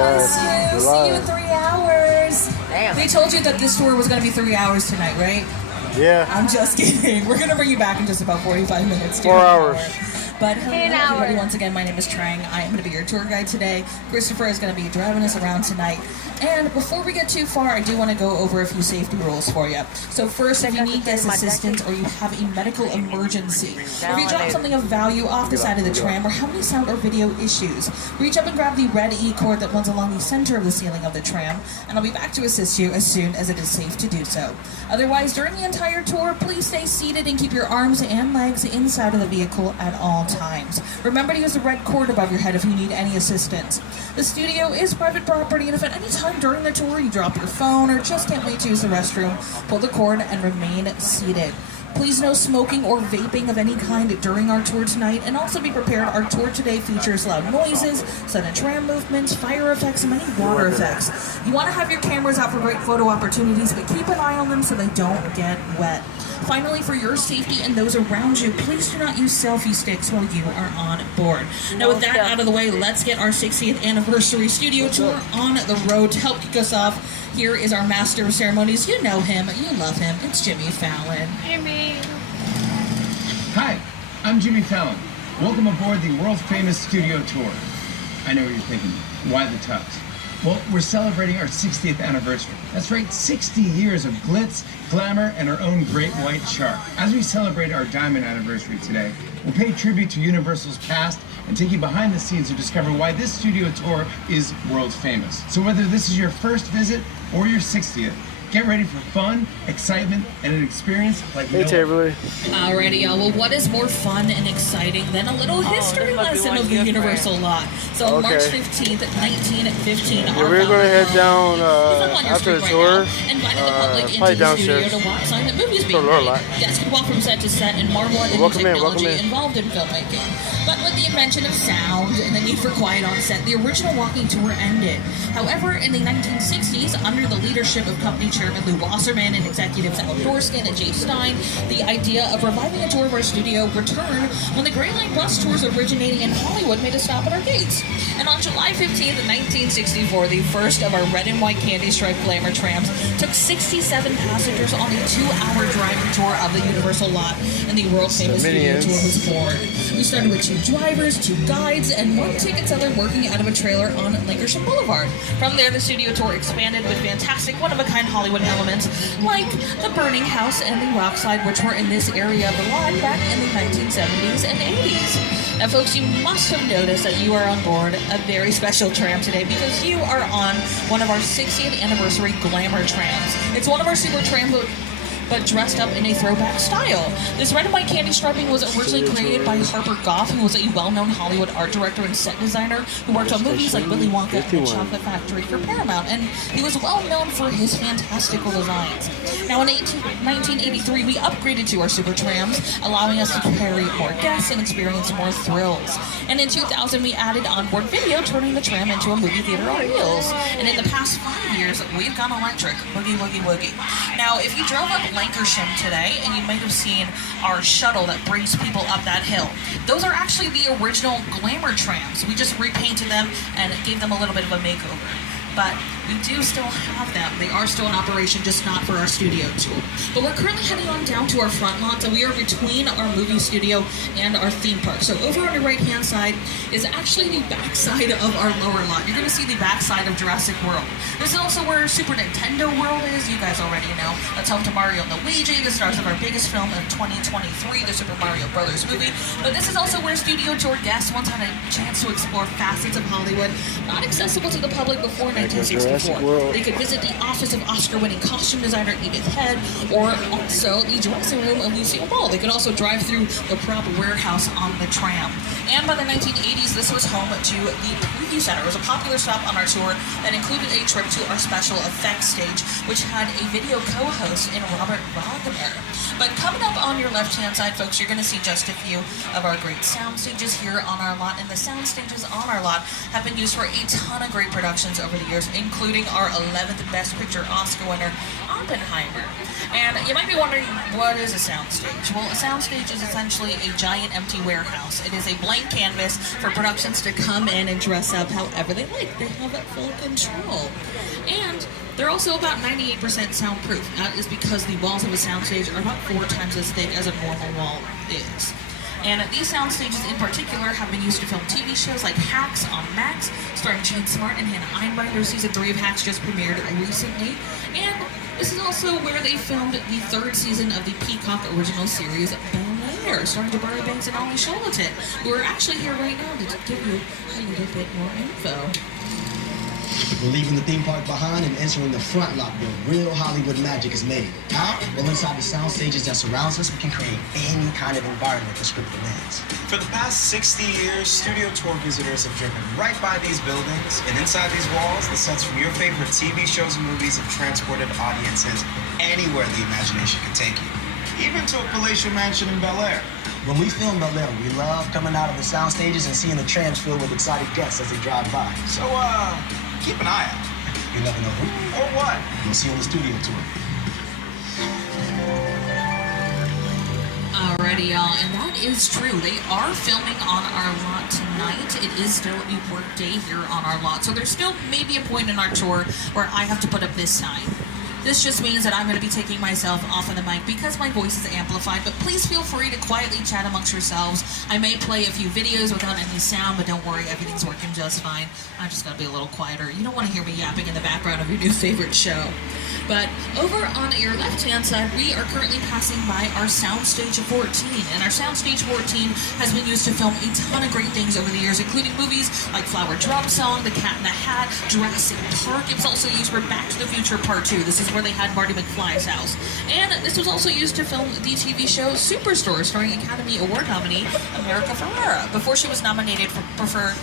God. you. See you in 3 hours. Damn. We told you that this tour was going to be 3 hours tonight, right? Yeah. I'm just kidding. We're going to bring you back in just about 45 minutes. 4 hours. But hello, everybody. Once again, my name is Trang. I am going to be your tour guide today. Christopher is going to be driving us around tonight. And before we get too far, I do want to go over a few safety rules for you. So first, if you need guest assistance or you have a medical emergency, or if you drop something of value off the side of the tram or have any sound or video issues, reach up and grab the red E-cord that runs along the center of the ceiling of the tram, and I'll be back to assist you as soon as it is safe to do so. Otherwise, during the entire tour, please stay seated and keep your arms and legs inside of the vehicle at all times. Remember to use the red cord above your head if you need any assistance. The studio is private property, and if at any time during the tour you drop your phone or just can't wait to use the restroom, pull the cord and remain seated. Please no smoking or vaping of any kind during our tour tonight, and also be prepared. Our tour today features loud noises, sudden tram movements, fire effects, and many water effects. You want to have your cameras out for great photo opportunities, but keep an eye on them so they don't get wet. Finally, for your safety and those around you, please do not use selfie sticks while you are on board. Now, with that out of the way, let's get our 60th anniversary studio tour on the road. To help kick us off, here is our master of ceremonies. You know him, you love him. It's Jimmy Fallon. Jimmy. Hi, I'm Jimmy Fallon. Welcome aboard the world-famous studio tour. I know what you're thinking. Why the tux? Well, we're celebrating our 60th anniversary. That's right, 60 years of glitz, glamour, and our own great white shark. As we celebrate our diamond anniversary today, we'll pay tribute to Universal's past and take you behind the scenes to discover why this studio tour is world famous. So whether this is your first visit or your 60th, get ready for fun, excitement, and an experience like no other. Alrighty, y'all. Well, what is more fun and exciting than a little history lesson of the Universal lot? So on March 15th, 1915, we're going to head down after the tour. Invited the public probably into the downstairs. studio to watch silent movies being made. Guests could walk from set to set and marvel at the new technology involved in filmmaking. But with the invention of sound and the need for quiet on set, the original walking tour ended. However, in the 1960s, under the leadership of company Chairman Lou Wasserman and executives Al Dorskin and Jay Stein, the idea of reviving a tour of our studio returned when the Great Line bus tours originating in Hollywood made a stop at our gates. And on July 15th, 1964, the first of our red and white candy striped glamour trams took 67 passengers on a 2-hour driving tour of the Universal lot, and the world-famous studio tour was born. We started with 2 drivers, 2 guides, and 1 ticket seller working out of a trailer on Lankershim Boulevard. From there, the studio tour expanded with fantastic, one-of-a-kind Hollywood elements like the Burning House and the Rock Slide, which were in this area of the lot back in the 1970s and 80s. Now, folks, you must have noticed that you are on board a very special tram today because you are on one of our 60th anniversary glamour trams. It's one of our super trams, but dressed up in a throwback style. This red and white candy striping was originally created by Harper Goff, who was a well-known Hollywood art director and set designer who worked on movies like Willy Wonka and the Chocolate Factory for Paramount, and he was well known for his fantastical designs. Now, in 1983, we upgraded to our super trams, allowing us to carry more guests and experience more thrills. And in 2000, we added onboard video, turning the tram into a movie theater on wheels. And in the past 5 years, we've gone electric. Boogie, woogie, woogie. Now, if you drove up Lankershim today, and you might have seen our shuttle that brings people up that hill. Those are actually the original glamour trams. We just repainted them and gave them a little bit of a makeover. But we do still have them. They are still in operation, just not for our studio tour. But we're currently heading on down to our front lot, so we are between our movie studio and our theme park. So over on the right-hand side is actually the back side of our lower lot. You're going to see the back side of Jurassic World. This is also where Super Nintendo World is. You guys already know. That's home to Mario and Luigi, the stars of our biggest film of 2023, the Super Mario Brothers movie. But this is also where studio tour guests once had a chance to explore facets of Hollywood not accessible to the public before 1964. They could visit the office of Oscar-winning costume designer Edith Head, or also the dressing room of Lucille Ball. They could also drive through the prop warehouse on the tram. And by the 1980s, this was home to the Preview Center. It was a popular stop on our tour that included a trip to our special effects stage, which had a video co-host in Robert Wagner. But coming up on your left-hand side, folks, you're going to see just a few of our great sound stages here on our lot. And the sound stages on our lot have been used for a ton of great productions over the years, including our 11th Best Picture Oscar winner, Oppenheimer. And you might be wondering, what is a soundstage? Well, a soundstage is essentially a giant empty warehouse. It is a blank canvas for productions to come in and dress up however they like. They have it full control. And they're also about 98% soundproof. That is because the walls of a soundstage are about 4 times as thick as a normal wall is. And these sound stages in particular have been used to film TV shows like Hacks on Max, starring Jean Smart and Hannah Einbinder. Season 3 of Hacks just premiered recently. And this is also where they filmed the 3rd season of the Peacock original series, Bel-Air, starring Jabari Banks and Ollie Sholatin, who are actually here right now to give you a little bit more info. We're leaving the theme park behind and entering the front lot where real Hollywood magic is made. How? Well, inside the sound stages that surrounds us, we can create any kind of environment the script demands. For the past 60 years, studio tour visitors have driven right by these buildings, and inside these walls, the sets from your favorite TV shows and movies have transported audiences anywhere the imagination can take you, even to a palatial mansion in Bel-Air. When we film Bel-Air, we love coming out of the sound stages and seeing the trams filled with excited guests as they drive by. So, keep an eye out. You never know who Or what? you'll see on the studio tour. Alrighty, y'all, and that is true. They are filming on our lot tonight. It is still a work day here on our lot, so there's still maybe a point in our tour where I have to put up this sign. This just means that I'm going to be taking myself off of the mic because my voice is amplified, but please feel free to quietly chat amongst yourselves. I may play a few videos without any sound, but don't worry, everything's working just fine. I just got to be a little quieter. You don't want to hear me yapping in the background of your new favorite show. But over on your left-hand side, we are currently passing by our Soundstage 14, and our Soundstage 14 has been used to film a ton of great things over the years, including movies like Flower Drum Song, The Cat in the Hat, Jurassic Park. It was also used for Back to the Future Part 2. This is where they had Marty McFly's house. And this was also used to film the TV show Superstore, starring Academy Award nominee America Ferrera. Before she was nominated for her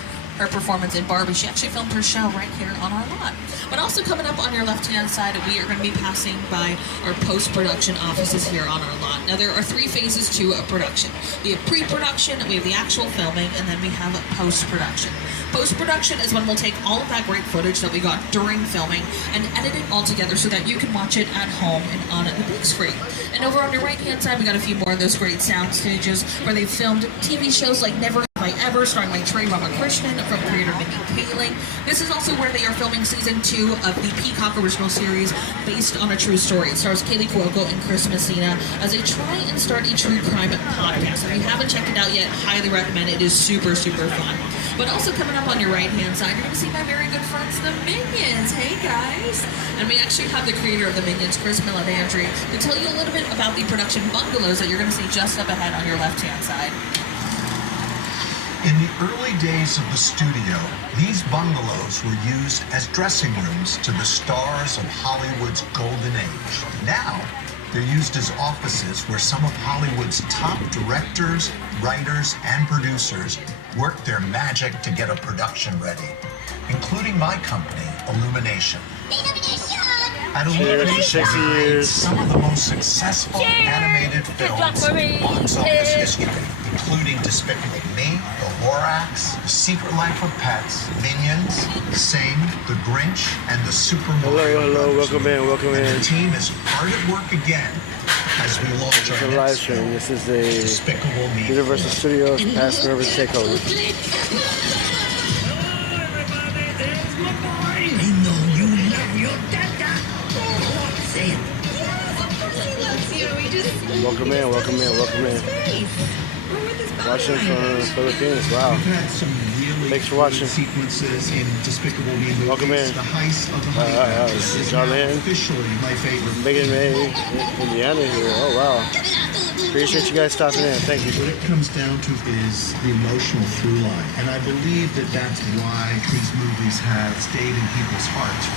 performance in Barbie, she actually filmed her show right here on our lot. But also coming up on your left-hand side, we are going to be passing by our post-production offices here on our lot. Now, there are 3 phases to a production. We have pre-production, we have the actual filming, and then we have post-production. Post-production is when we'll take all of that great footage that we got during filming and edit it all together so that you can watch it at home and on the big screen. And over on your right-hand side, we got a few more of those great sound stages where they filmed TV shows like Never Have I Ever, starring like Trey Ramakrishnan from creator Mindy Kaling. This is also where they are filming season 2 of the Peacock original series based on a true story. It stars Kaylee Cuoco and Chris Messina as they try and start a true crime podcast. If you haven't checked it out yet, highly recommend it. It is super, super fun. But also coming up on your right-hand side, you're going to see my very good friends, the Minions. Hey, guys. And we actually have the creator of the Minions, Chris Meledandri, to tell you a little bit about the production bungalows that you're going to see just up ahead on your left-hand side. In the early days of the studio, these bungalows were used as dressing rooms to the stars of Hollywood's golden age. Now, they're used as offices where some of Hollywood's top directors, writers, and producers work their magic to get a production ready, including my company, Illumination. At Illumination, we create some of the most successful animated films in box office history, including Despicable Me, The Lorax, The Secret Life of Pets, Minions, Sing, The Grinch, and The Super Mario Brothers. Welcome in. And the team is hard at work again as we launch our live next stream. film, This is a Despicable Me. Universal Studios Past Nervous Takeover. I know you love your dada. Say it. Welcome in. Watching from the Philippines. Wow. We've had some really Thanks for watching. sequences in Despicable Me movies. Welcome in. The Heist of the Honey this is is John now Lynn. officially my favorite. Megan May, Indiana here. Oh, wow. Appreciate you guys stopping in. Thank you. What it comes down to is the emotional through line. And I believe that that's why these movies have stayed in people's hearts.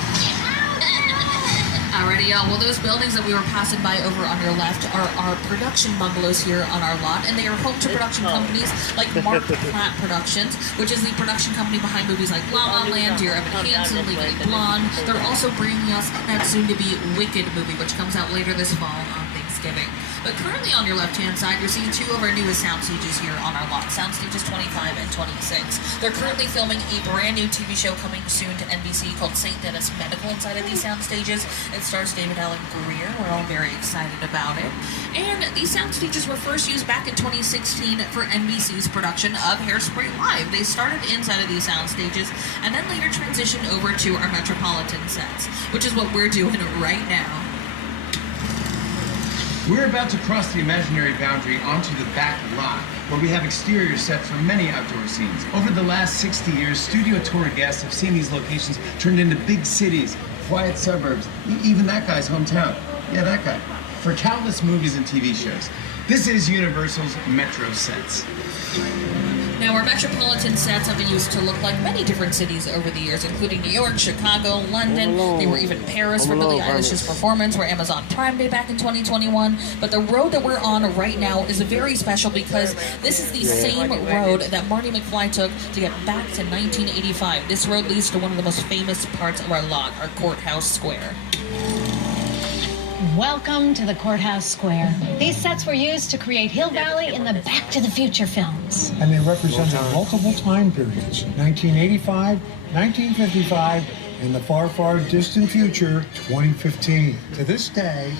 Alrighty, y'all. Well, those buildings that we were passing by over on your left are our production bungalows here on our lot, and they are home to production companies like Mark Platt Productions, which is the production company behind movies like La La Land, Dear Evan Hansen, Legally Blonde. They're also bringing us that soon-to-be Wicked movie, which comes out later this fall on Thanksgiving. Thanksgiving. But currently on your left-hand side, you're seeing two of our newest sound stages here on our lot, sound stages 25 and 26. They're currently filming a brand new TV show coming soon to NBC called St. Dennis Medical inside of these sound stages. It stars David Allen Greer. We're all very excited about it. And these sound stages were first used back in 2016 for NBC's production of Hairspray Live. They started inside of these sound stages and then later transitioned over to our Metropolitan sets, which is what we're doing right now. We're about to cross the imaginary boundary onto the back lot, where we have exterior sets for many outdoor scenes. Over the last 60 years, studio tour guests have seen these locations turned into big cities, quiet suburbs, even that guy's hometown. Yeah, that guy. For countless movies and TV shows. This is Universal's Metro Sets. Now, our Metropolitan sets have been used to look like many different cities over the years, including New York, Chicago, London. They were even Paris for Billie Eilish's performance, or Amazon Prime Day back in 2021. But the road that we're on right now is very special because this is the same road that Marty McFly took to get back to 1985. This road leads to one of the most famous parts of our lot, our Courthouse Square. Welcome to the Courthouse Square. These sets were used to create Hill Valley in the Back to the Future films. And they represented multiple time periods, 1985, 1955, and the far, far distant future, 2015. To this day,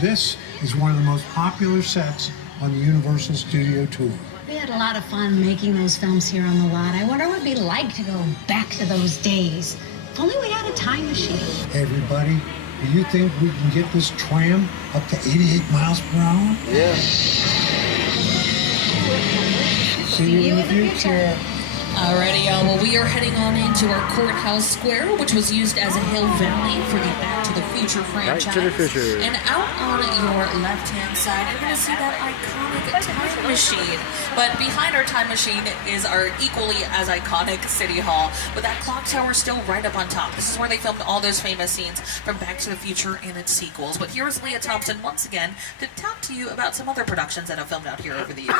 this is one of the most popular sets on the Universal Studio Tour. We had a lot of fun making those films here on the lot. I wonder what it'd be like to go back to those days. If only we had a time machine. Hey, everybody. Do you think we can get this tram up to 88 miles per hour? Yeah. See you in the future. Alrighty, y'all. Well, we are heading on into our Courthouse Square, which was used as a Hill Valley for the Back to the Future franchise. Back to the Future. And out on your left-hand side, you're going to see that iconic time machine. But behind our time machine is our equally as iconic City Hall, with that clock tower still right up on top. This is where they filmed all those famous scenes from Back to the Future and its sequels. But here's Leah Thompson once again to talk to you about some other productions that have filmed out here over the years.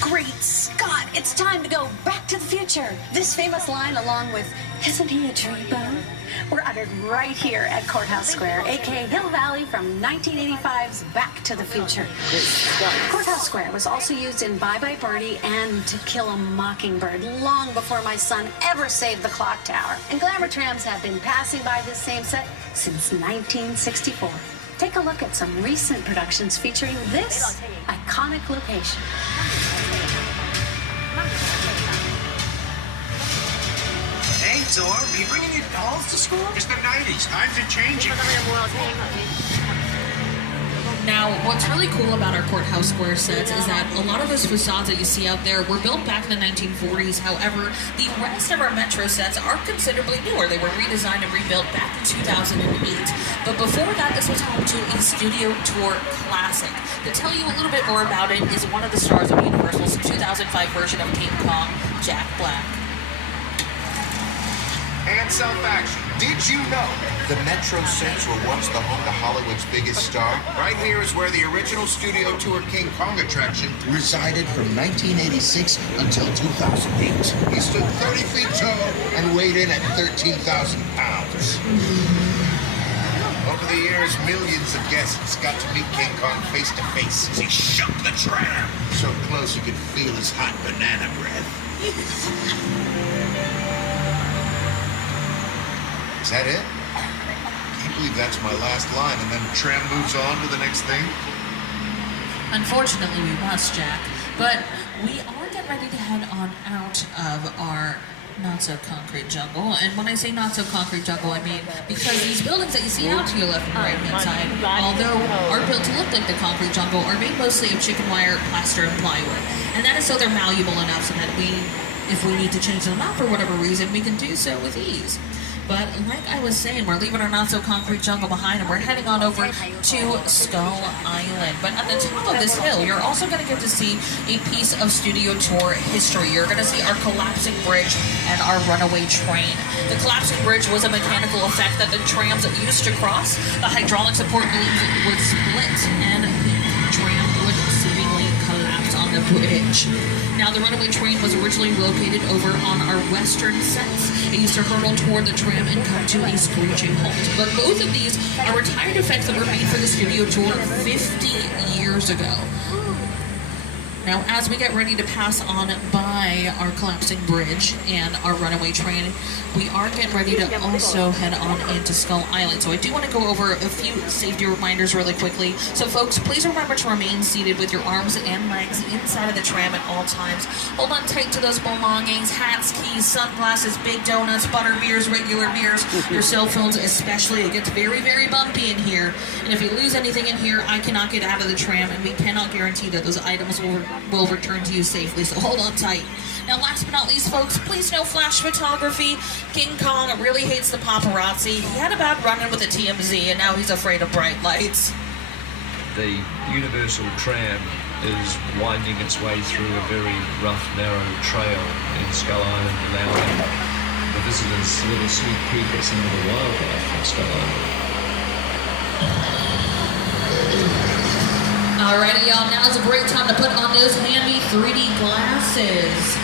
Great Scott, it's time to go back to the future. This famous line, along with, "Isn't he a dreamboat?" were uttered right here at Courthouse Square, aka Hill Valley, from 1985's Back to the Future. Courthouse Square was also used in Bye Bye Birdie and To Kill a Mockingbird long before my son ever saved the clock tower. And glamour trams have been passing by this same set since 1964. Take a look at some recent productions featuring this iconic location. Hey, Zor, are you bringing your dolls to school? It's the 90s. Times are changing. Now, what's really cool about our Courthouse Square sets is that a lot of those facades that you see out there were built back in the 1940s. However, the rest of our Metro sets are considerably newer. They were redesigned and rebuilt back in 2008. But before that, this was home to a studio tour classic. To tell you a little bit more about it is one of the stars of Universal's 2005 version of King Kong, Jack Black. And self-action. Did you know the Metro sets were once the home to Hollywood's biggest star? Right here is where the original studio tour King Kong attraction resided from 1986 until 2008. He stood 30 feet tall and weighed in at 13,000 pounds. Over the years, millions of guests got to meet King Kong face to face as he shook the tram. So close you could feel his hot banana breath. Is that it? Can't believe that's my last line, and then tram moves on to the next thing. Unfortunately, we must, Jack. But we are getting ready to head on out of our not-so-concrete jungle. And when I say not-so-concrete jungle, I mean because these buildings that you see out to your left and right-hand side, although are built to look like the concrete jungle, are made mostly of chicken wire, plaster, and plywood. And that is so they're malleable enough so that if we need to change them out for whatever reason, we can do so with ease. But like I was saying, we're leaving our not-so-concrete jungle behind and we're heading on over to Skull Island. But at the top of this hill, you're also going to get to see a piece of studio tour history. You're going to see our collapsing bridge and our runaway train. The collapsing bridge was a mechanical effect that the trams used to cross. The hydraulic support beams would split and the tram would seemingly collapse on the bridge. Now, the runaway train was originally located over on our western sets. It used to hurtle toward the tram and come to a screeching halt. But both of these are retired effects that were made for the studio tour 50 years ago. Now, as we get ready to pass on by our collapsing bridge and our runaway train, we are getting ready to also head on into Skull Island. So I do want to go over a few safety reminders really quickly. So folks, please remember to remain seated with your arms and legs inside of the tram at all times. Hold on tight to those belongings, hats, keys, sunglasses, big donuts, butter beers, regular beers, your cell phones especially. It gets very, very bumpy in here. And if you lose anything in here, I cannot get out of the tram, and we cannot guarantee that those items will return to you safely, so hold on tight. Now, last but not least, folks, please no flash photography. King Kong really hates the paparazzi. He had a bad run-in with the TMZ, and now he's afraid of bright lights. The Universal Tram is winding its way through a very rough, narrow trail in Skull Island, allowing the visitors a little sneak peek at some of the wildlife in Skull Island. Alrighty, y'all, now's a great time to put on those handy 3D glasses.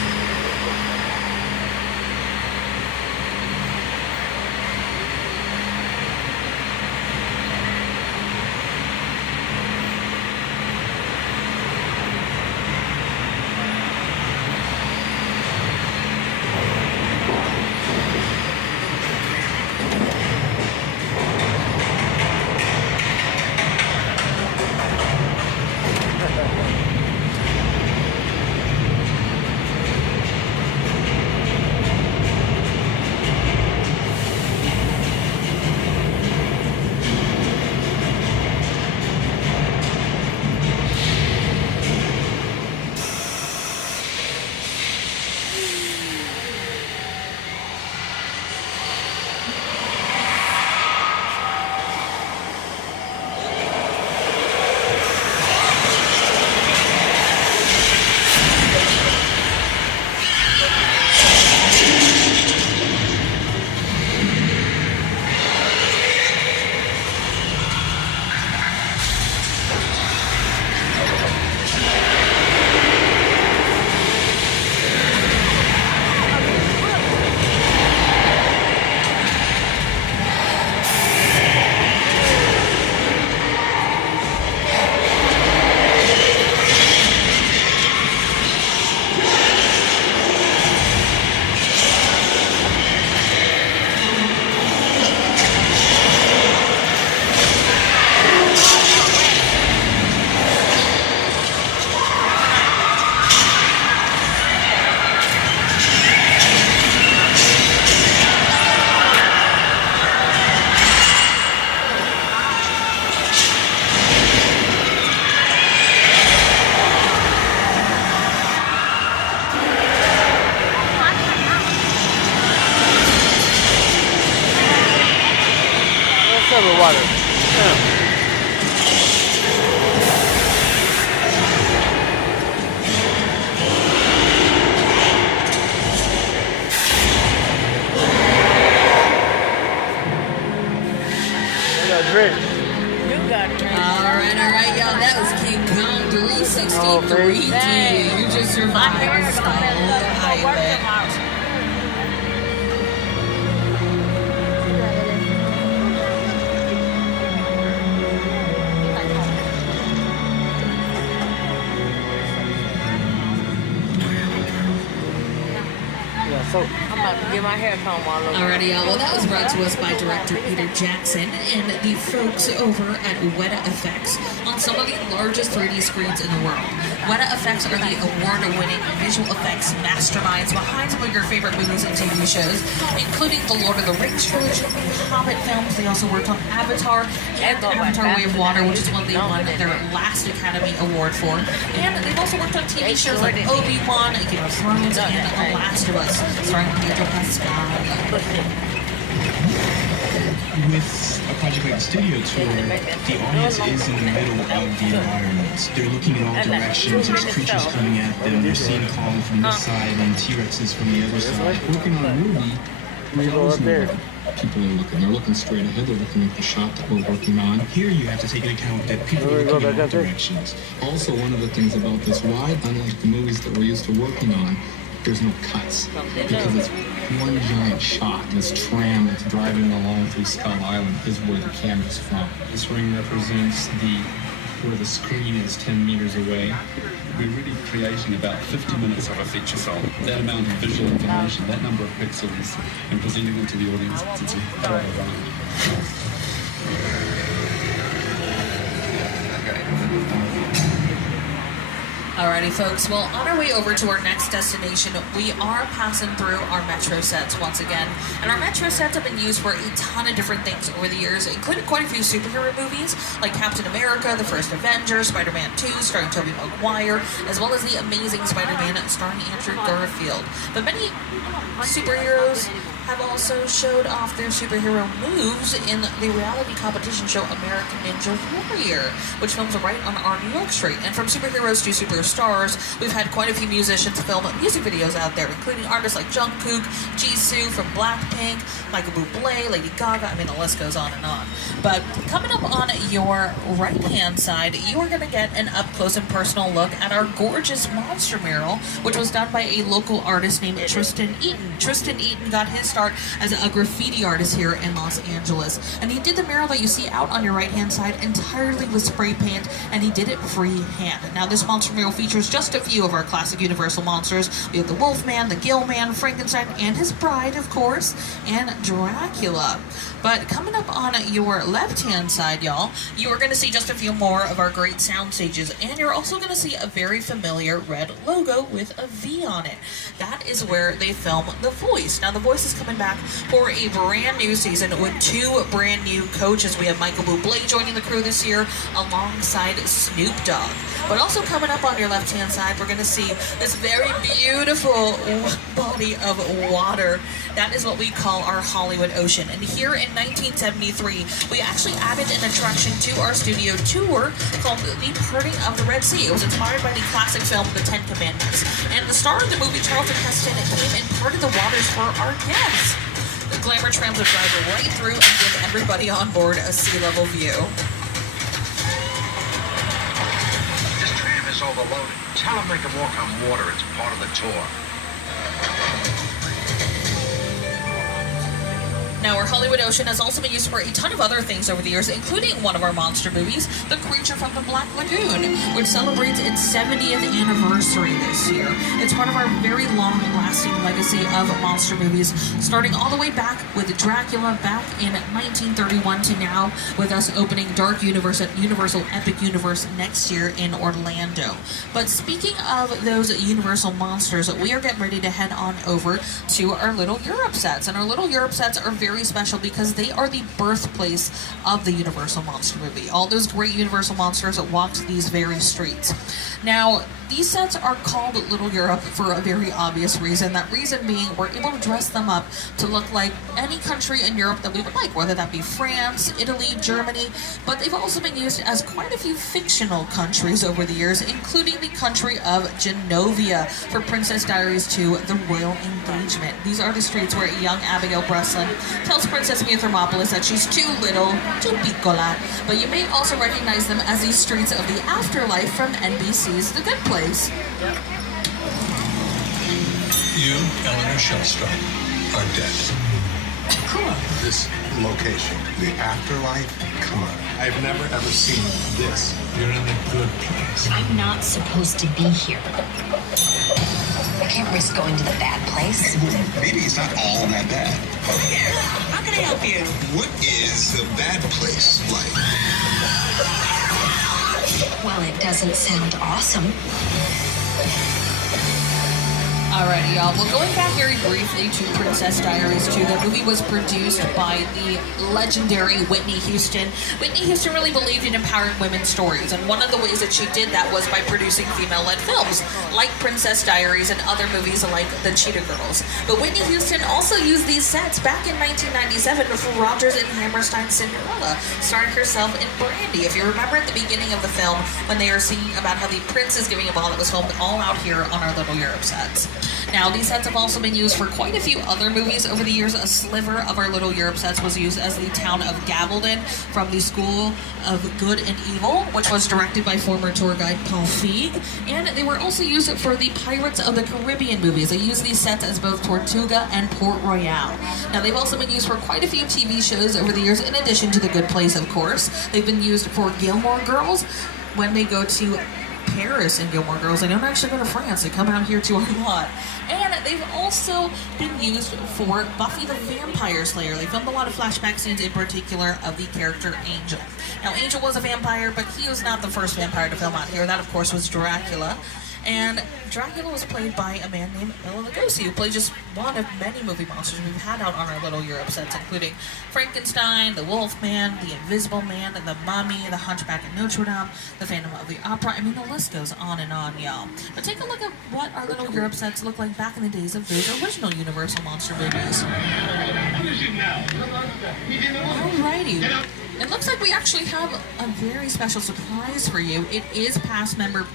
Water. Yeah. Drink. You got drink. Alright, y'all. That was King Kong 363D. You just survived Skull Island. So I'm about to get my hair comb all over. Alrighty, y'all. Well, that was brought to us by director Peter Jackson and the folks over at Weta Effects on some of the largest 3D screens in the world. Weta Effects are the award-winning visual effects masterminds behind some of your favorite movies and TV shows, including the Lord of the Rings trilogy, the Hobbit films. They also worked on Avatar and Avatar: Way of Water, which is one they won their last Academy Award for. And they've also worked on TV shows like Obi-Wan, Game of Thrones, and The Last of Us, starring Pedro Pascal. With a project like the Studio Tour, the audience is in the middle of the environment. They're looking in all directions. There's creatures coming at them. They're seeing Kong from this side and T-Rexes from the other side. Working on a movie, we're always moving. people are looking. They're looking straight ahead. They're looking at the shot that we're working on. Here you have to take into account that people are looking in all directions. Also, one of the things about this wide, unlike the movies that we're used to working on, there's no cuts because it's one giant shot. This tram that's driving along through Skull Island is where the camera's from. This ring represents where the screen is 10 meters away. We're really creating about 50 minutes of a feature film. That amount of visual information, that number of pixels, and presenting them to the audience, it's a hell of a Alrighty, folks. Well, on our way over to our next destination, we are passing through our Metro sets once again. And our Metro sets have been used for a ton of different things over the years, including quite a few superhero movies, like Captain America, The First Avenger, Spider-Man 2, starring Tobey Maguire, as well as The Amazing Spider-Man, starring Andrew Garfield. But many superheroes have also showed off their superhero moves in the reality competition show American Ninja Warrior, which films right on our New York street. And from superheroes to superstars, we've had quite a few musicians film music videos out there, including artists like Jungkook, Jisoo from Blackpink, Michael Bublé, Lady Gaga. I mean, the list goes on and on. But coming up on your right-hand side, you are going to get an up-close and personal look at our gorgeous monster mural, which was done by a local artist named Tristan Eaton. Tristan Eaton got his start as a graffiti artist here in Los Angeles, and he did the mural that you see out on your right-hand side entirely with spray paint, and he did it freehand. Now, this monster mural features just a few of our classic Universal monsters. We have the Wolfman, the Gill-Man, Frankenstein, and his bride, of course, and Dracula. But coming up on your left-hand side, y'all, you are going to see just a few more of our great sound stages, and you're also going to see a very familiar red logo with a V on it. That is where they film The Voice. Now, The Voice is coming back for a brand new season with 2 brand new coaches. We have Michael Bublé joining the crew this year alongside Snoop Dogg. But also coming up on your left-hand side, we're going to see this very beautiful body of water. That is what we call our Hollywood Ocean. And here in 1973, we actually added an attraction to our studio tour called The Parting of the Red Sea. It was inspired by the classic film The Ten Commandments. And the star of the movie, Charlton Heston, came and parted the waters for our guests. The glamour trams would drive right through and give everybody on board a sea-level view. This tram is overloaded. Tell them they can walk on water. It's part of the tour. Now, our Hollywood Ocean has also been used for a ton of other things over the years, including one of our monster movies, The Creature from the Black Lagoon, which celebrates its 70th anniversary this year. It's part of our very long-lasting legacy of monster movies, starting all the way back with Dracula back in 1931 to now, with us opening Dark Universe at Universal Epic Universe next year in Orlando. But speaking of those Universal monsters, we are getting ready to head on over to our Little Europe sets, and our Little Europe sets are very special because they are the birthplace of the Universal Monster movie. All those great Universal monsters that walked these very streets. Now, these sets are called Little Europe for a very obvious reason. That reason being, we're able to dress them up to look like any country in Europe that we would like, whether that be France, Italy, Germany, but they've also been used as quite a few fictional countries over the years, including the country of Genovia for Princess Diaries 2, The Royal Engagement. These are the streets where young Abigail Breslin tells Princess Mia Thermopolis that she's too little, too piccola, but you may also recognize them as the streets of the afterlife from NBC's The Good Place. You, Eleanor Shellstrop, are dead. Cool. This location, the afterlife, come on. I've never ever seen this. You're in the good place. I'm not supposed to be here. I can't risk going to the bad place. Maybe it's not all that bad. How can I help you? What is the bad place like? Well, it doesn't sound awesome. Alrighty, y'all. Well, going back very briefly to Princess Diaries 2, the movie was produced by the legendary Whitney Houston. Whitney Houston really believed in empowering women's stories, and one of the ways that she did that was by producing female-led films, like Princess Diaries and other movies like The Cheetah Girls. But Whitney Houston also used these sets back in 1997 for Rodgers and Hammerstein's Cinderella, starring herself in Brandy. If you remember at the beginning of the film, when they are singing about how the prince is giving a ball, that was filmed all out here on our Little Europe sets. Now, these sets have also been used for quite a few other movies over the years. A sliver of our Little Europe sets was used as the town of Gabaldon from the School of Good and Evil, which was directed by former tour guide Paul Feig. And they were also used for the Pirates of the Caribbean movies. They used these sets as both Tortuga and Port Royal. Now, they've also been used for quite a few TV shows over the years, in addition to The Good Place, of course. They've been used for Gilmore Girls when they go to Paris in Gilmore Girls. They don't actually go to France. They come out here to our lot. And they've also been used for Buffy the Vampire Slayer. They filmed a lot of flashback scenes, in particular of the character Angel. Now, Angel was a vampire, but he was not the first vampire to film out here. That, of course, was Dracula. And Dracula was played by a man named Bela Lugosi, who played just one of many movie monsters we've had out on our Little Europe sets, including Frankenstein, the Wolfman, the Invisible Man, the Mummy, the Hunchback of Notre Dame, the Phantom of the Opera. I mean, the list goes on, y'all. But take a look at what our Little Europe sets look like back in the days of those original Universal Monster movies. Alrighty. It looks like we actually have a very special surprise for you. It is past member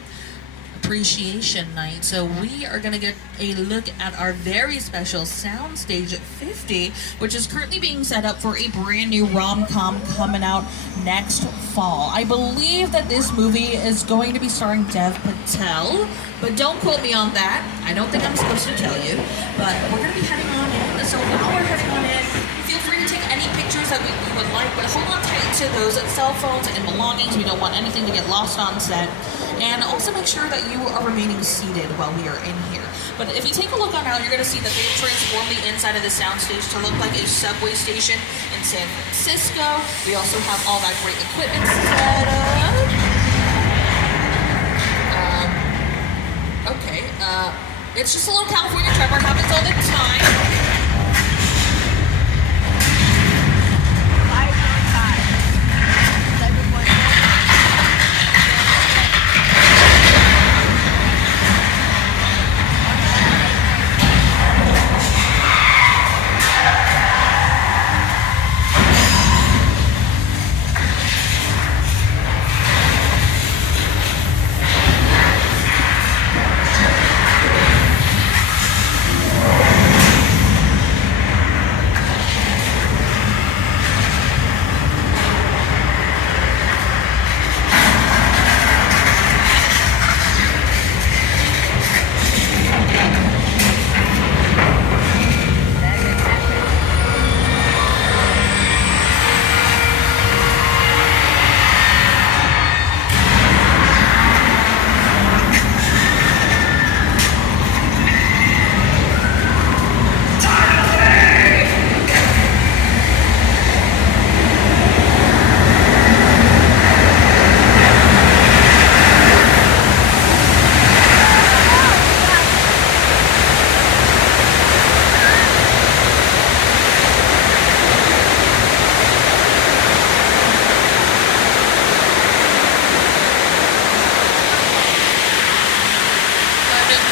Appreciation Night, so we are going to get a look at our very special Soundstage 50, which is currently being set up for a brand new rom-com coming out next fall. I believe that this movie is going to be starring Dev Patel, but don't quote me on that. I don't think I'm supposed to tell you, but we're going to be heading on in. So while we're heading on in, feel free to take any pictures that we would like, but hold on tight to those cell phones and belongings. We don't want anything to get lost on set. And also make sure that you are remaining seated while we are in here. But if you take a look on out, you're going to see that they've transformed the inside of the soundstage to look like a subway station in San Francisco. We also have all that great equipment set up. Okay, it's just a little California tremor, happens all the time.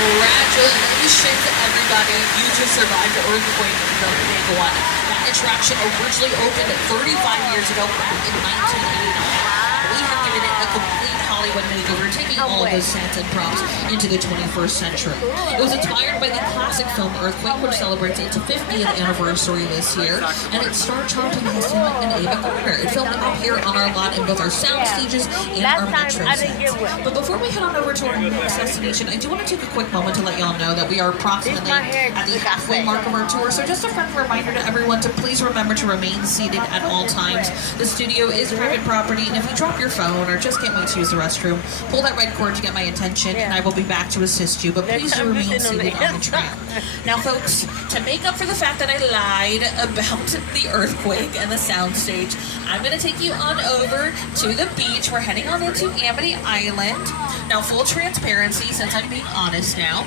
Congratulations, everybody. You just survived the earthquake in the big one. That attraction originally opened 35 years ago, back in 1989. We have given it a complete Hollywood makeover, taking all of those sets and props into the 21st century. It was inspired by the classic film Earthquake, which celebrates its 50th anniversary this year, and it starred Charlton Heston and Ava Gardner. It filmed out here on our lot in both our sound stages and our metro sets. But before we head on over to our next destination, I do want to take a quick moment to let y'all know that we are approximately at the halfway mark of our tour, so just a friendly reminder to everyone to please remember to remain seated at all times. The studio is private property, and if you drop your phone or just can't wait to use the restroom, pull that red cord to get my attention, and I will be back to assist you, but please remain seated on the tram. Now, folks, to make up for the fact that I lied about the earthquake and the soundstage, I'm going to take you on over to the beach. We're heading on into Amity Island. Now, full transparency, since I'm being honest now,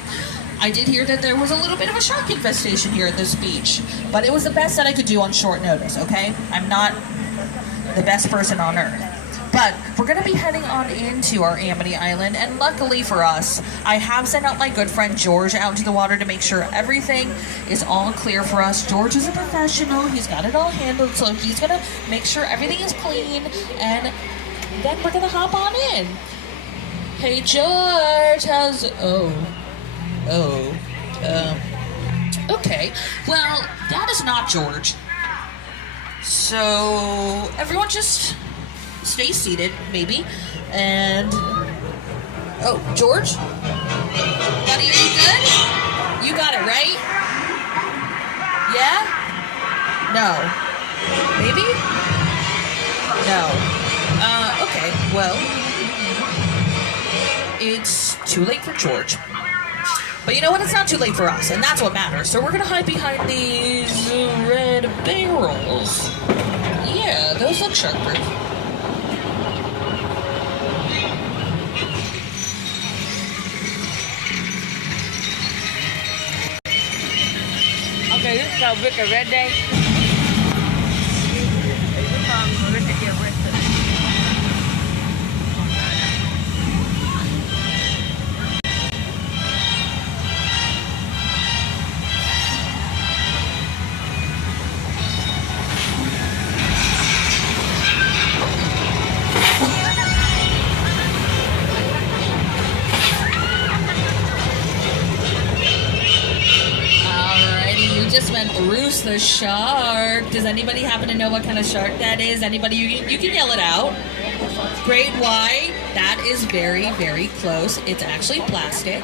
I did hear that there was a little bit of a shark infestation here at this beach, but it was the best that I could do on short notice, okay? I'm not the best person on earth. But we're going to be heading on into our Amity Island, and luckily for us, I have sent out my good friend George out into the water to make sure everything is all clear for us. George is a professional. He's got it all handled, so he's going to make sure everything is clean, and then we're going to hop on in. Hey, George, how's... Oh. Okay. Well, that is not George. So, everyone just stay seated, maybe. And... Oh, George? Buddy, are you good? You got it, right? Yeah? No. Maybe? No. Okay, well... It's too late for George. But you know what? It's not too late for us, and that's what matters. So we're gonna hide behind these red barrels. Yeah, those look sharper. Okay, this is called Rick a Red Day. Just meant Bruce the shark. Does anybody happen to know what kind of shark that is? Anybody? You can yell it out. Grade Y. That is very, very close. It's actually plastic.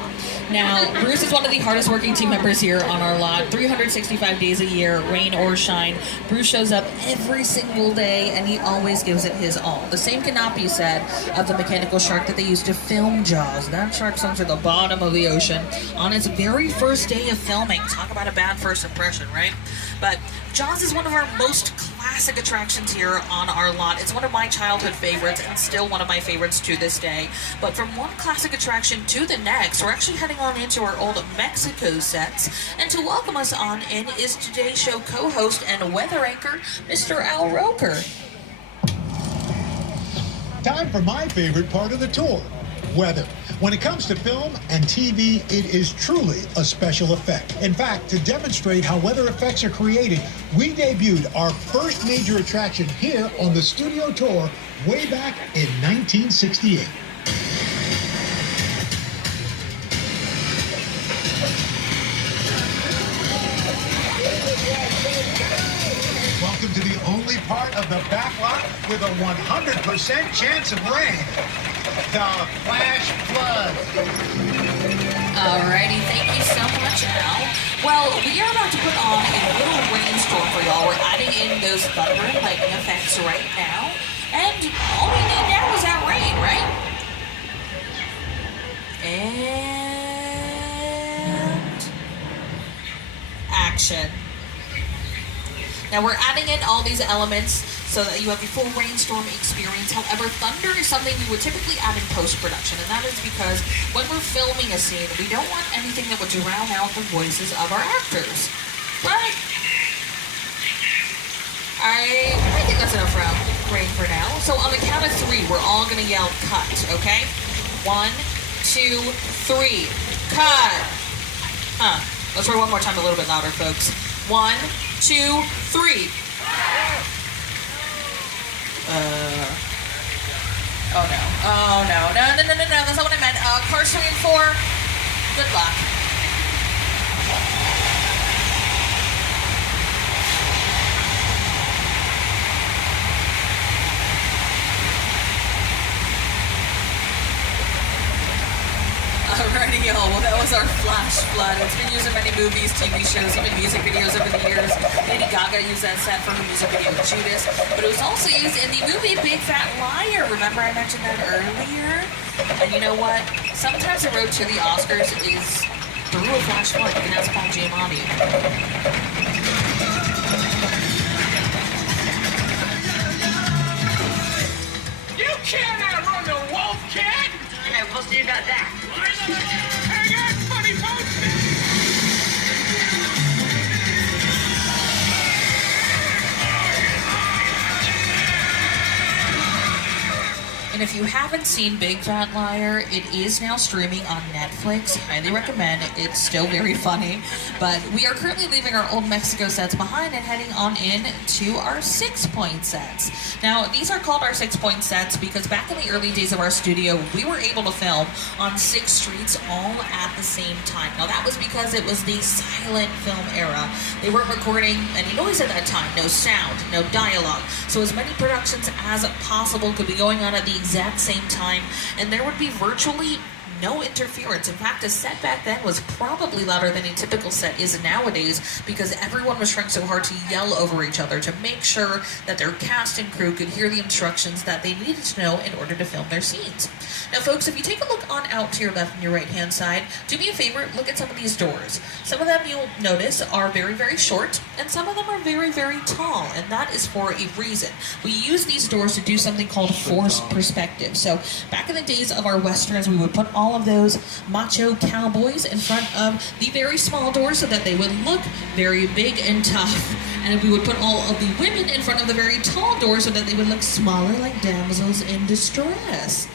Now, Bruce is one of the hardest working team members here on our lot. 365 days a year, rain or shine. Bruce shows up every single day, and he always gives it his all. The same cannot be said of the mechanical shark that they used to film Jaws. That shark sunk to the bottom of the ocean on its very first day of filming. Talk about a bad first impression, right? But Jaws is one of our most classic attractions here on our lot. It's one of my childhood favorites and still one of my favorites to this day. But from one classic attraction to the next, we're actually heading on into our old Mexico sets. And to welcome us on in is today's show co-host and weather anchor, Mr. Al Roker. Time for my favorite part of the tour, weather. When it comes to film and TV, it is truly a special effect. In fact, to demonstrate how weather effects are created, we debuted our first major attraction here on the studio tour way back in 1968. Welcome to the only part of the back lot with a 100% chance of rain. The flash flood. Alrighty, thank you so much, Al. Well, we are about to put on a little rainstorm for y'all. We're adding in those thunder and lightning effects right now. And all we need now is that rain, right? And... action. Now we're adding in all these elements so that you have a full rainstorm experience. However, thunder is something we would typically add in post-production, and that is because when we're filming a scene, we don't want anything that would drown out the voices of our actors. Right? I think that's enough rain for now. So on the count of 3, we're all gonna yell cut, okay? 1, 2, 3, cut! Let's try one more time a little bit louder, folks. 1, 2, 3. Oh no. Oh no. No, that's not what I meant. Car swinging 4. Good luck. Alrighty, y'all. Well, that was our flash flood. It's been used in many movies, TV shows, even music videos over the years. Lady Gaga used that set for her music video with Judas, but it was also used in the movie Big Fat Liar. Remember I mentioned that earlier? And you know what? Sometimes the road to the Oscars is through a flash flood, and that's Paul Giamatti. You can't outrun the wolf, kid! Okay, we'll see about that. Hang on, funny folks! And if you haven't seen Big Fat Liar, it is now streaming on Netflix. Highly recommend. It's still very funny. But we are currently leaving our old Mexico sets behind and heading on in to our 6-point sets. Now, these are called our 6-point sets because back in the early days of our studio, we were able to film on 6 streets all at the same time. Now, that was because it was the silent film era. They weren't recording any noise at that time. No sound, no dialogue. So as many productions as possible could be going on at the exact same time, and there would be virtually no interference. In fact, a set back then was probably louder than a typical set is nowadays because everyone was trying so hard to yell over each other to make sure that their cast and crew could hear the instructions that they needed to know in order to film their scenes. Now, folks, if you take a look on out to your left and your right-hand side, do me a favor, look at some of these doors. Some of them you'll notice are very, very short, and some of them are very, very tall, and that is for a reason. We use these doors to do something called forced perspective. So back in the days of our westerns, we would put all of those macho cowboys in front of the very small doors so that they would look very big and tough. And we would put all of the women in front of the very tall doors so that they would look smaller, like damsels in distress.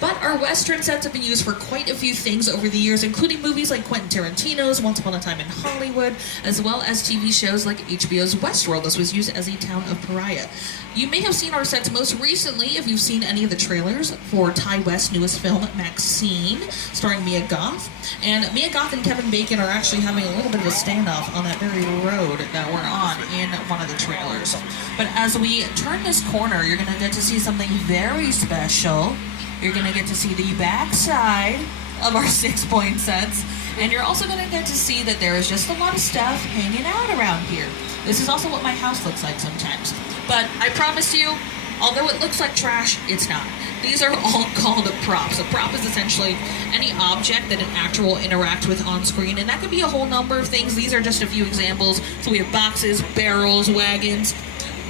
But our Western sets have been used for quite a few things over the years, including movies like Quentin Tarantino's Once Upon a Time in Hollywood, as well as TV shows like HBO's Westworld. This was used as a town of pariah. You may have seen our sets most recently if you've seen any of the trailers for Ty West's newest film, Maxine, starring Mia Goth. And Mia Goth and Kevin Bacon are actually having a little bit of a standoff on that very road that we're on in one of the trailers. But as we turn this corner, you're going to get to see something very special. You're going to get to see the backside of our 6-point sets, and you're also going to get to see that there is just a lot of stuff hanging out around here. This is also what my house looks like sometimes. But I promise you, although it looks like trash, it's not. These are all called props. A prop is essentially any object that an actor will interact with on screen, and that could be a whole number of things. These are just a few examples. So we have boxes, barrels, wagons,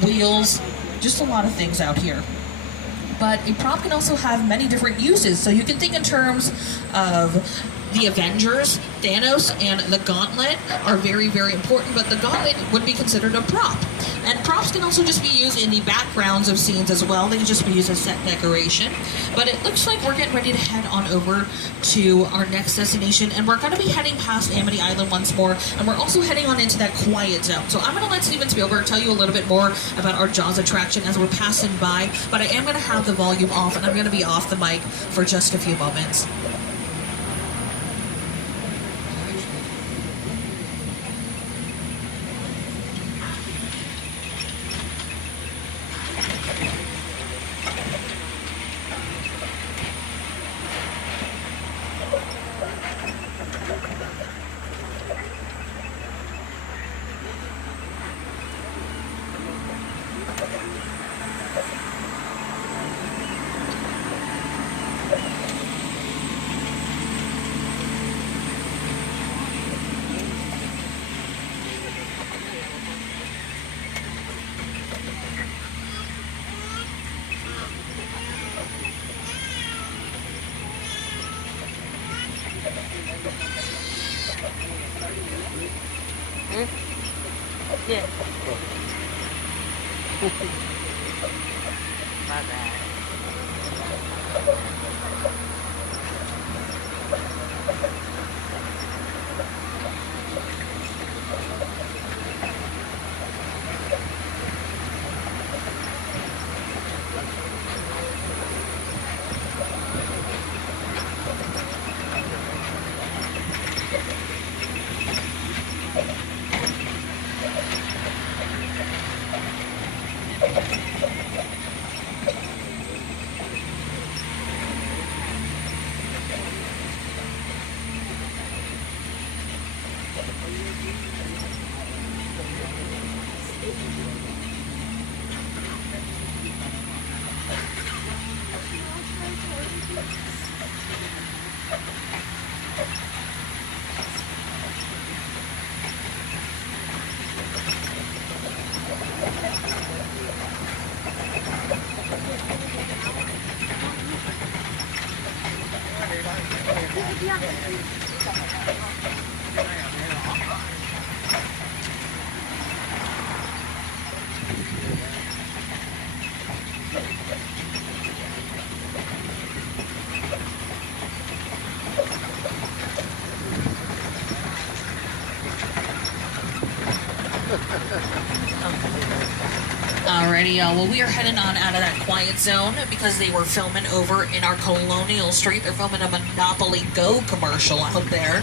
wheels, just a lot of things out here. But a prop can also have many different uses. So you can think in terms of the Avengers. Thanos and the Gauntlet are very, very important, but the Gauntlet would be considered a prop. And props can also just be used in the backgrounds of scenes as well. They can just be used as set decoration. But it looks like we're getting ready to head on over to our next destination, and we're going to be heading past Amity Island once more, and we're also heading on into that quiet zone. So I'm going to let Steven Spielberg tell you a little bit more about our Jaws attraction as we're passing by, but I am going to have the volume off, and I'm going to be off the mic for just a few moments. Yeah. My bad. Alrighty, y'all. Well, we are heading on out of that quiet zone because they were filming over in our Colonial Street. They're filming a Monopoly Go commercial out there.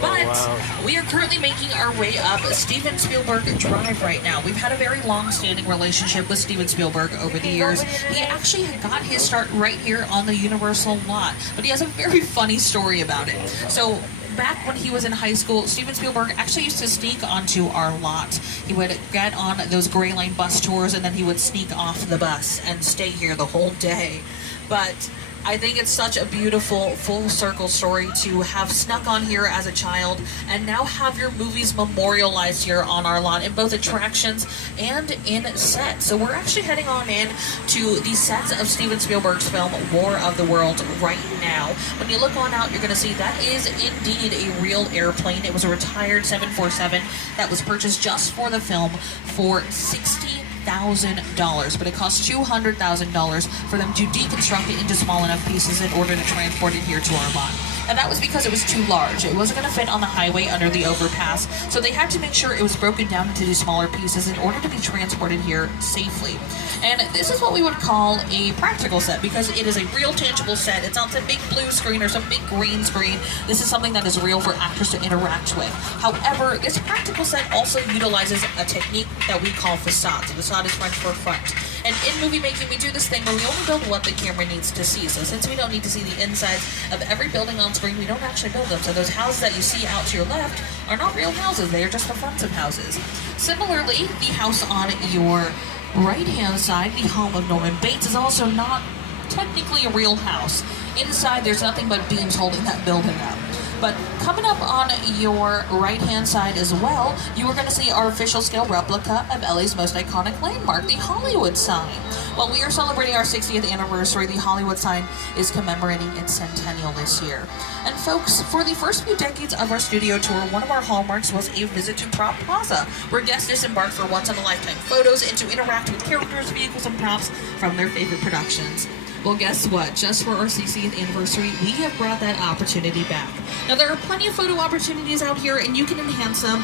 But we are currently making our way up Steven Spielberg Drive right now. We've had a very long-standing relationship with Steven Spielberg over the years. He actually got his start right here on the Universal lot, but he has a very funny story about it. So back when he was in high school, Steven Spielberg actually used to sneak onto our lot. He would get on those Gray Line bus tours, and then he would sneak off the bus and stay here the whole day. But I think it's such a beautiful full circle story to have snuck on here as a child and now have your movies memorialized here on our lot in both attractions and in sets. So we're actually heading on in to the sets of Steven Spielberg's film War of the Worlds right now. When you look on out, you're going to see that is indeed a real airplane. It was a retired 747 that was purchased just for the film for $60,000, but it cost $200,000 for them to deconstruct it into small enough pieces in order to transport it here to our lot. And that was because it was too large. It wasn't going to fit on the highway under the overpass, so they had to make sure it was broken down into these smaller pieces in order to be transported here safely. And this is what we would call a practical set because it is a real tangible set. It's not some big blue screen or some big green screen. This is something that is real for actors to interact with. However, this practical set also utilizes a technique that we call facades. Facade is French for front. And in movie making, we do this thing where we only build what the camera needs to see. So since we don't need to see the insides of every building on screen, we don't actually build them. So those houses that you see out to your left are not real houses. They are just the fronts of houses. Similarly, the house on your right-hand side, the home of Norman Bates, is also not technically a real house. Inside, there's nothing but beams holding that building up. But coming up on your right-hand side as well, you are going to see our official scale replica of LA's most iconic landmark, the Hollywood sign. While we are celebrating our 60th anniversary, the Hollywood sign is commemorating its centennial this year. And folks, for the first few decades of our studio tour, one of our hallmarks was a visit to Prop Plaza, where guests disembarked for once-in-a-lifetime photos and to interact with characters, vehicles, and props from their favorite productions. Well, guess what? Just for our 60th anniversary, we have brought that opportunity back. Now, there are plenty of photo opportunities out here, and you can enhance them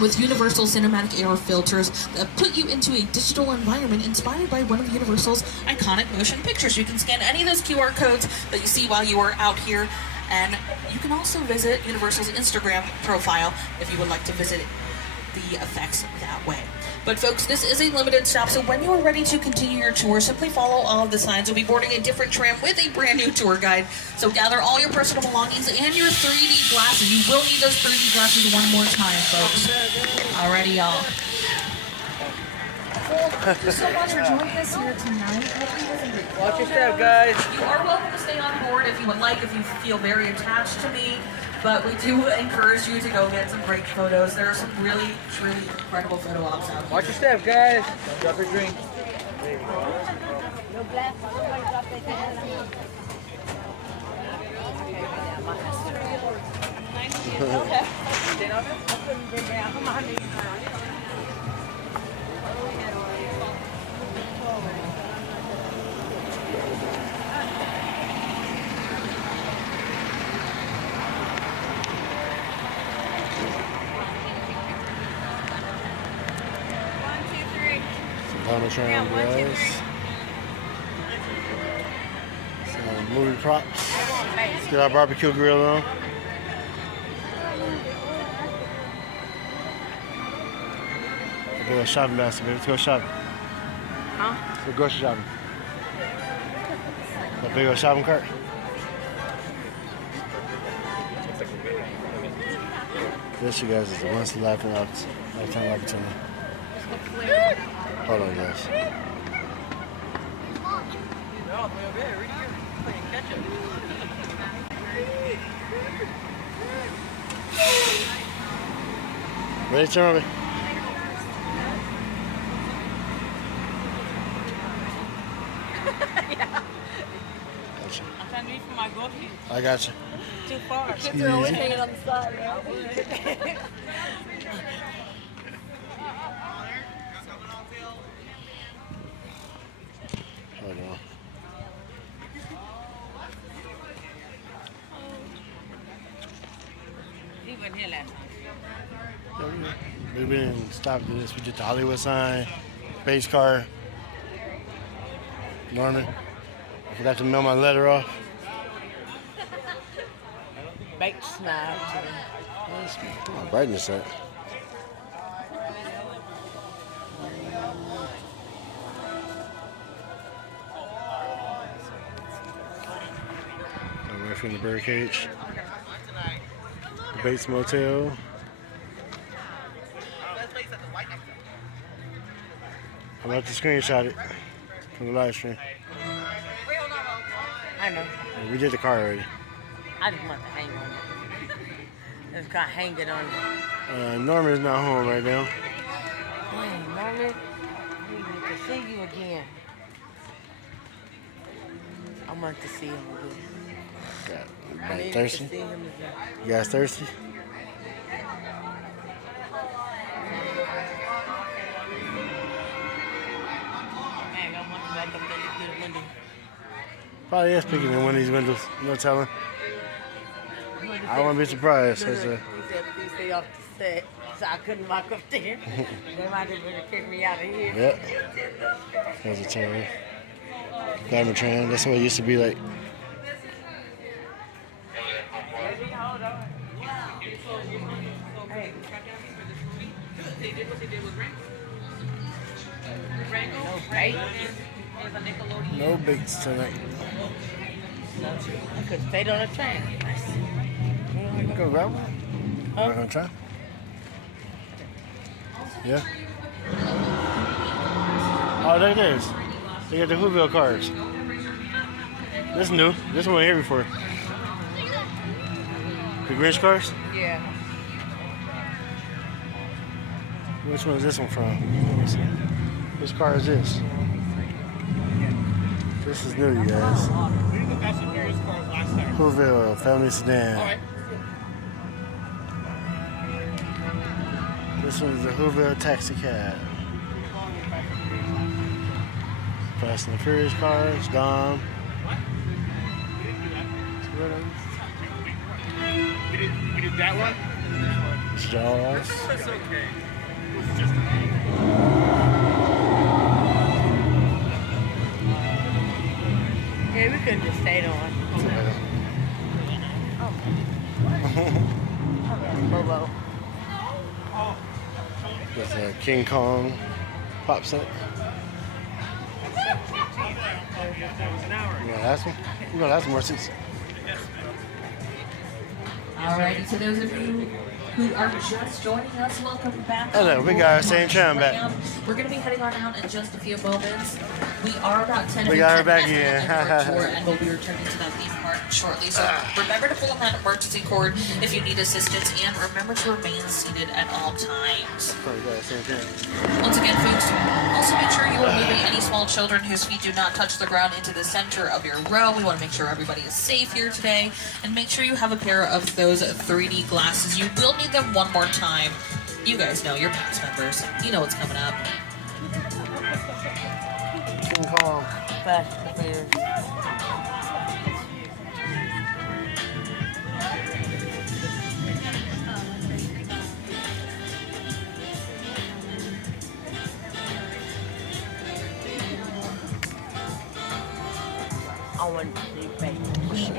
with Universal Cinematic AR filters that put you into a digital environment inspired by one of Universal's iconic motion pictures. You can scan any of those QR codes that you see while you are out here, and you can also visit Universal's Instagram profile if you would like to visit the effects that way. But folks, this is a limited stop, so when you are ready to continue your tour, simply follow all of the signs. We'll be boarding a different tram with a brand new tour guide. So gather all your personal belongings and your 3D glasses. You will need those 3D glasses one more time, folks. Alrighty, y'all. Thank you so much for joining us here tonight. Watch your step, guys. You are welcome to stay on board if you would like, if you feel very attached to me. But we do encourage you to go get some great photos. There are some really, truly incredible photo ops out here. Watch your step, guys. Drop your drink. On the tram, guys. Some movie props. Let's get our barbecue grill on. Let's go shopping basket, baby. Let's go shopping. Huh? Let's go grocery shopping. That big old shopping cart. This, you guys, is a once-in-a-lifetime opportunity. Hold on, guys. Ready, turn me. Yeah. Gotcha. I'm trying to reach for my groceries. I got you. Too far. Kids are always hanging on the side. Hold on. He wasn't here last time. We didn't stop to this. We did the Hollywood sign, base car, Norman. I forgot to mail my letter off. Baked snap. Where's my brightness at? I'm away from the birdcage. The Bates Motel. I'm about to screenshot it from the live stream. I know. Yeah, we did the car already. I just want to hang on it. Just got to hang it on you. Norman is not home right now. Hey, Norman, we need to see you again. I want to see him again. You I need thirsty? to see him again. You guys thirsty? Man, I want to back up there to the window. Probably is picking in one of these windows. No telling. I wouldn't be surprised. He said, please stay off the set, so I couldn't walk up there. They might have been to kick me out of here. Yep. There's a turn. Glamour Tram. That's what it used to be like. No baits tonight. I could have stayed on the train. Go grab one. I'm gonna try. Yeah. Oh, there it is. They got the Whoville cars. This is new. This one here before. The Grinch cars? Yeah. Which one is this one from? Let me see. Which car is this? This is new, you guys. Whoville family sedan. This one's the Whoville taxi cab. Fast and the Furious cars, Dom. We did that one? It's Jaws. That's okay. Yeah, we could have just stayed on. Bobo. There's a King Kong pop set. You gonna ask me? You gonna ask more seats? Alrighty, to those of you who are just joining us, welcome back. Hello, we got our same tram back. We're going to be heading on out in just a few moments. We are about 10 We got her back minutes again. into our tour, and we'll be returning to that theme park shortly. So remember to pull on that emergency cord if you need assistance, and remember to remain seated at all times. Once again, folks, also make sure you are moving any small children whose feet do not touch the ground into the center of your row. We want to make sure everybody is safe here today, and make sure you have a pair of those 3D glasses. You will need them one more time. You guys know, you're past members. You know what's coming up. King Kong. Fast and Furious. I want to see face.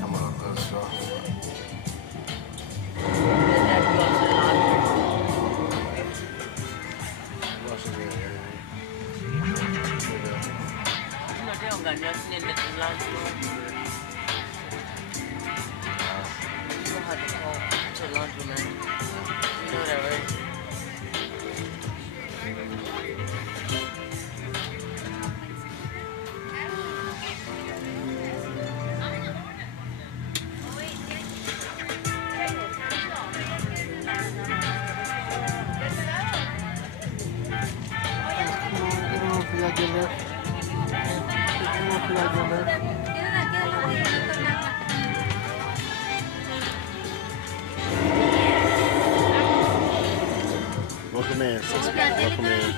Come on, let's go. They don't got nothing in the lunch room. You don't have to go to the lunch room, man. You know that, right? Welcome in, sister. Welcome in.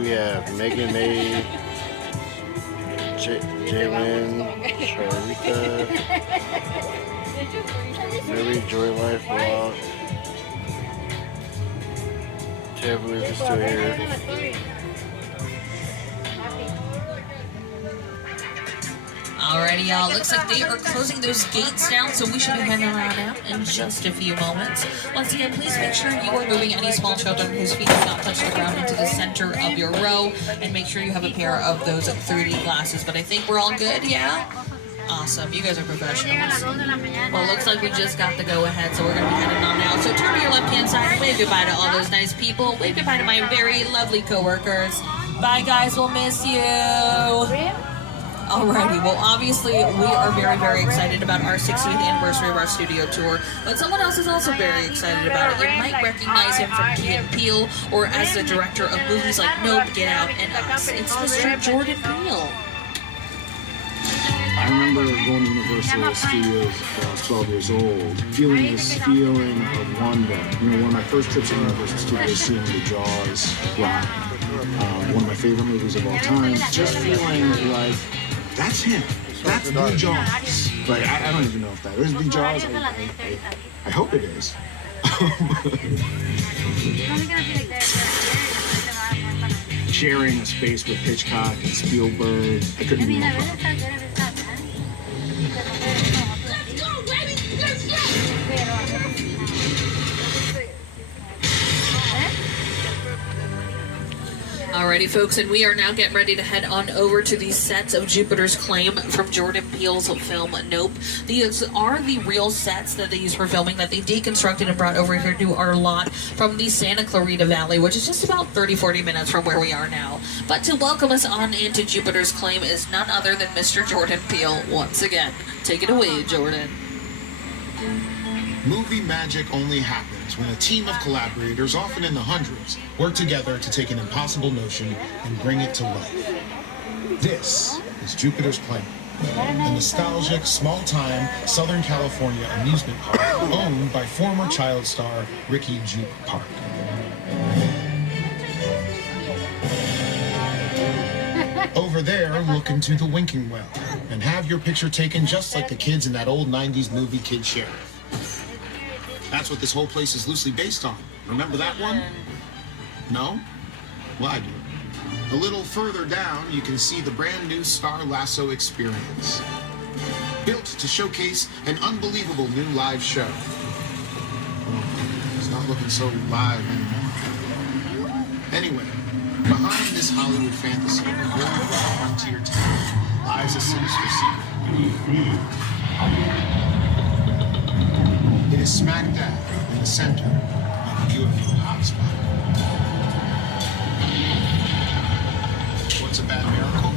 We have Megan May, Jalen, Sharika, Millie, Joy Life Vlog, Can't believe it's still here. Alrighty, y'all. Looks like they are closing those gates down, so we should be heading around out in just a few moments. Once again, please make sure you are moving any small children whose feet have not touched the ground into the center of your row, and make sure you have a pair of those 3D glasses. But I think we're all good, yeah? Awesome. You guys are professionals. Well, looks like we just got the go-ahead, so we're going to be heading on out. So turn to your left-hand side and wave goodbye to all those nice people. Wave goodbye to my very lovely coworkers. Bye, guys. We'll miss you. Alrighty, well, obviously, we are very, very excited about our 60th anniversary of our studio tour, but someone else is also very excited about it. You might recognize him from Key and Peele, or as the director of movies like Nope, Get Out, and Us. It's Mr. Jordan Peele. I remember going to Universal Studios when I was 12 years old, feeling this feeling of wonder. You know, one of my first trips to Universal Studios, seeing the Jaws ride, one of my favorite movies of all time, just feeling like, that's him. That's the Jaws. Like, I don't even know if that is the Jaws. I hope it is. Sharing a space with Hitchcock and Spielberg, I couldn't be more proud. Alrighty, folks, and we are now getting ready to head on over to the sets of Jupiter's Claim from Jordan Peele's film Nope. These are the real sets that they used for filming that they deconstructed and brought over here to our lot from the Santa Clarita Valley, which is just about 30-40 minutes from where we are now. But to welcome us on into Jupiter's Claim is none other than Mr. Jordan Peele once again. Take it away, Jordan. Movie magic only happens when a team of collaborators, often in the hundreds, work together to take an impossible notion and bring it to life. This is Jupiter's Claim, a nostalgic, small-time Southern California amusement park owned by former child star Ricky Juke Park. Over there, look into the winking well and have your picture taken just like the kids in that old 90s movie Kid Sheriff. That's what this whole place is loosely based on. Remember that one? No? Well, I do. A little further down, you can see the brand new Star Lasso experience. Built to showcase an unbelievable new live show. It's not looking so live anymore. Anyway, behind this Hollywood fantasy of a world frontier town lies a sinister secret. It is smack dab in the center of a UFO hotspot. What's a bad miracle?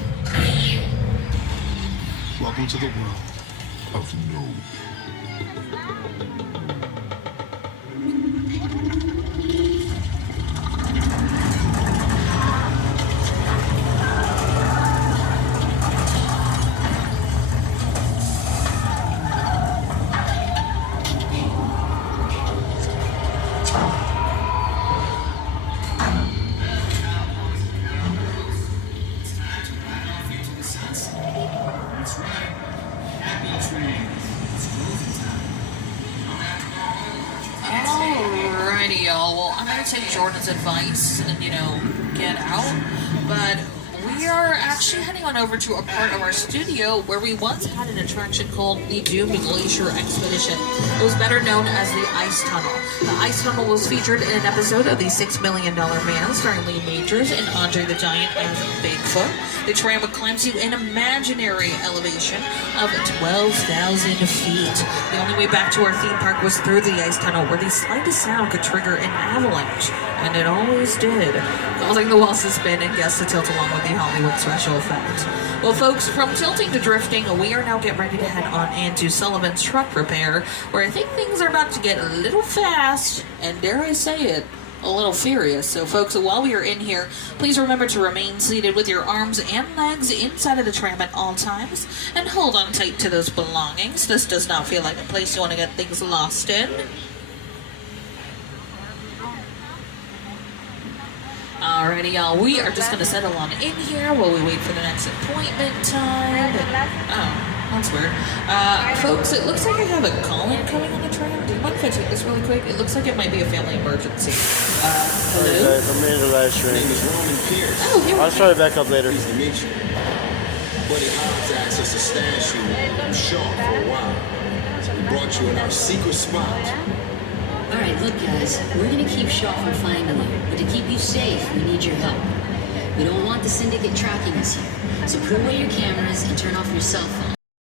Welcome to the world of Nope. Alrighty, y'all. Well, I'm going to take Jordan's advice and, get out. But we are actually heading on over to a part of our studio where we once had an attraction called the Doomed Glacier Expedition. It was better known as the Ice Tunnel. The Ice Tunnel was featured in an episode of The $6 Million Man starring Lee Majors and Andre the Giant as Bigfoot. The tram climbs you an imaginary elevation of 12,000 feet. The only way back to our theme park was through the ice tunnel, where the slightest sound could trigger an avalanche, and it always did, causing the walls to spin and guests to tilt along with the Hollywood special effect. Well, folks, from tilting to drifting, we are now getting ready to head on into Sullivan's Truck Repair, where I think things are about to get a little fast, and dare I say it, a little furious. So folks, while we are in here, please remember to remain seated with your arms and legs inside of the tram at all times, and hold on tight to those belongings. This does not feel like a place you want to get things lost in. Alrighty, y'all, we are just going to settle on in here while we wait for the next appointment time. Oh, that's weird. Folks, it looks like I have a call-in coming on the tram. Do you mind if I take this really quick? It looks like it might be a family emergency. Hello? guys, I'm in the live stream. His name is Roman Pierce. I'll start it back up later. Pleased to meet you. Buddy Hobbs asked us to stash you in Shaw for a while. So we brought you in our secret spot. All right, look, guys, we're gonna keep Shaw from finding you, but to keep you safe, we need your help. We don't want the syndicate tracking us here, so put away your cameras and turn off your cell phone.